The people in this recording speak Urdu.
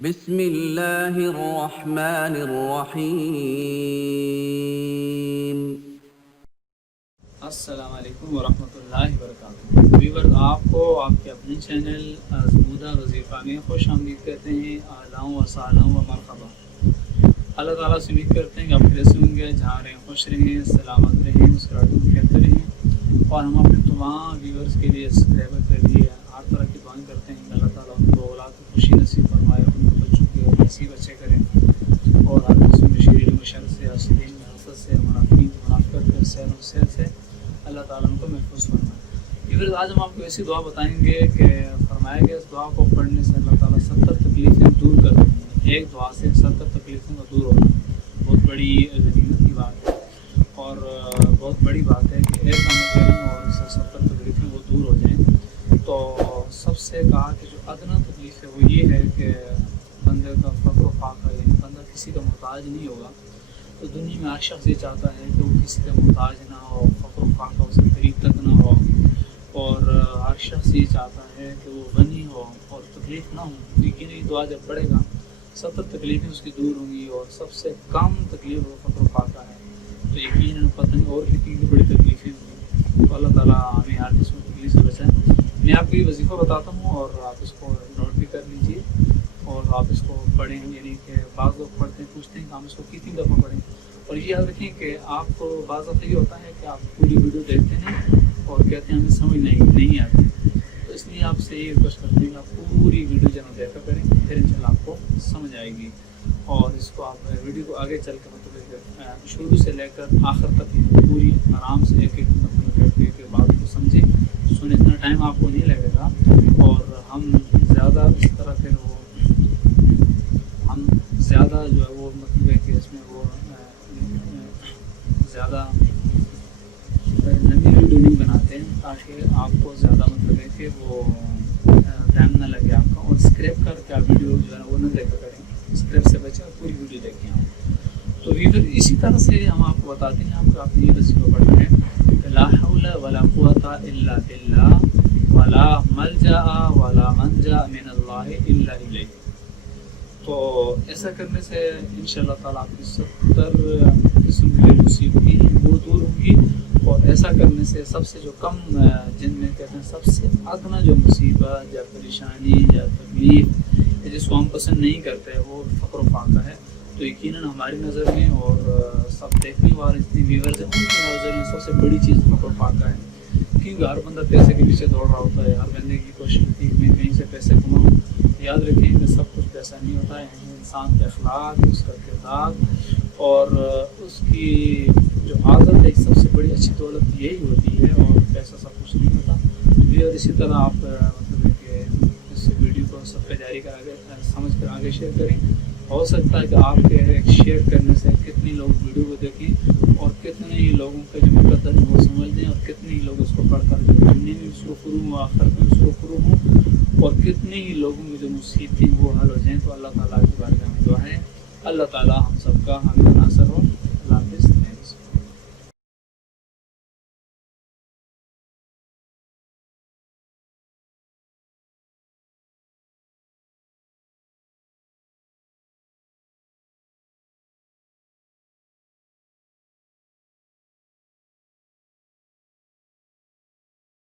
بسم اللہ الرحمن الرحیم۔ السلام علیکم ورحمۃ اللہ وبرکاتہ۔ ویور آپ کو آپ کے اپنے چینل آزمودہ وظیفہ میں خوش آمدید کہتے ہیں۔ اعلیٰ و سالوں و مرحبا۔ اللہ تعالیٰ سے امید کرتے ہیں کہ آپ خیریت سے ہوں گے، جہاں رہیں خوش رہیں، سلامت رہیں، مسکراہٹیں کہتے رہیں، اور ہم اپنے تمام ویورز کے لیے سبسکرائبر کے لیے ہر طرح کی دعائیں کرتے ہیں کہ اللہ تعالیٰ ان کو اولاد کی خوشی نصیب فرمائے، ان کے بچوں کے نصیب اچھے کریں، اور ہر قسم کے شریر و شر سے، حاسدین حسد سے، منافقین منافقت سے، سیر و سیر سے اللہ تعالیٰ ان کو محفوظ فرمائے۔ پھر آج ہم آپ کو ایسی دعا بتائیں گے کہ فرمایا گیا اس دعا کو پڑھنے سے اللہ تعالیٰ 70 تکلیفیں دور کر دیتے ہیں۔ ایک دعا سے 70 تکلیفیں کو دور ہونا بہت بڑی غنیمت کی بات ہے، اور بہت بڑی بات ہے کہ ایک عمل کریں اور اس سے 70 تکلیفیں وہ دور ہو جائیں۔ تو سب سے کہا کہ جو ادنا تکلیف ہے وہ یہ ہے کہ بندے کا فقر و فاقہ، یعنی بندہ کسی کا محتاج نہیں ہوگا۔ تو دنیا میں ہر شخص یہ چاہتا ہے کہ وہ کسی کا محتاج نہ ہو، فقر و فاقہ اس کے قریب تک نہ ہو، اور ہر شخص یہ چاہتا ہے کہ وہ غنی ہو اور تکلیف نہ ہو۔ لیکن یہ دعا جب پڑھے گا 70 تکلیفیں اس کی دور ہوں گی، اور سب سے کم تکلیف وہ فقر و فاقہ ہے، تو یقیناً پتہ نہیں اور کتنی بڑی تکلیفیں ہوں گی۔ تو اللہ تعالیٰ ہمیں ہر قسم کی تکلیف سے بچائیں۔ میں آپ کو یہ وظیفہ بتاتا ہوں اور آپ اس کو نوٹ بھی کر لیجیے، اور آپ اس کو پڑھیں، یعنی کہ بعض لوگ پڑھتے ہیں پوچھتے ہیں کہ ہم اس کو کتنی دفعہ پڑھیں، اور یہ یاد رکھیں کہ آپ کو بعض دفعہ یہ ہوتا ہے کہ آپ پوری ویڈیو دیکھتے ہیں اور کہتے ہیں ہمیں سمجھ نہیں آتی، تو اس لیے آپ سے یہ ریکویسٹ کرتے ہیں کہ آپ پوری ویڈیو جناب دیکھا کریں، پھر انشاءاللہ آپ کو سمجھ آئے گی، اور اس کو آپ ویڈیو کو آگے چل کے مطلب شروع سے لے کر آخر تک پوری آرام سے ایک مطلب کر کے بات کو سمجھیں سنیں۔ اتنا ٹائم آپ کو نہیں لگے گا، اور ہم زیادہ اس طرح پھر ہم زیادہ جو ہے وہ مطلب ہے کہ اس میں وہ زیادہ نئی ویڈیو نہیں بناتے ہیں تاکہ آپ کو زیادہ مطلب ہے کہ وہ ٹائم نہ لگے آپ کا، اور اسکریپ کر کے آپ ویڈیو جو ہے وہ نہ دیکھا کریں، اسکریپ سے بچے اور پوری ویڈیو دیکھیں آپ۔ تو پھر اسی طرح سے ہم آپ کو بتاتے ہیں کہ آپ نے یہ وظیفہ پڑھنا ہے کہ لا حول ولا قوة الا باللہ ولا ملجأ ولا منجا من اللہ الا الیہ۔ تو ایسا کرنے سے انشاءاللہ تعالیٰ آپ کی 70 قسم کی مصیبتیں وہ دور ہوں گی، اور ایسا کرنے سے سب سے جو کم جن میں کہتے ہیں سب سے ادنا جو مصیبت یا پریشانی یا تکلیف جس کو ہم پسند نہیں کرتے وہ فقر و فاقہ ہے، تو یقیناً ہماری نظر میں اور سب دیکھنے والے جتنے ویورز ہیں ان کی نظر میں سب سے بڑی چیز فقر و فاقہ ہے، کیونکہ ہر بندہ پیسے کے پیچھے دوڑ رہا ہوتا ہے، ہر بندے کی کوشش ہوتی ہے کہ میں کہیں سے پیسے کماؤں۔ یاد رکھیں کہ سب کچھ پیسہ نہیں ہوتا ہے، انسان کے اخلاق، اس کا کردار اور اس کی جو عادت ہے، سب سے بڑی اچھی دولت یہی ہوتی ہے، اور پیسہ سب کچھ نہیں ہوتا۔ اور اسی طرح آپ مطلب ہے کہ اس ویڈیو کو سب پہ جاری کر آگے سمجھ کر آگے شیئر کریں۔ ہو سکتا ہے کہ آپ کے ایک شیئر کرنے سے کتنے لوگ ویڈیو کو دیکھیں، اور کتنے ہی لوگوں کے جو مقدر ہیں وہ سمجھ دیں، اور کتنے ہی لوگ اس کو پڑھ کر جو دنیا میں سرخرو ہوں، آخر میں سرخرو ہوں، اور کتنے ہی لوگوں کی جو مصیبتیں وہ حل ہو جائیں۔ تو اللہ تعالیٰ کی بارگاہ میں دعا ہے اللہ تعالیٰ ہم سب کا حامی و ناصر ہو۔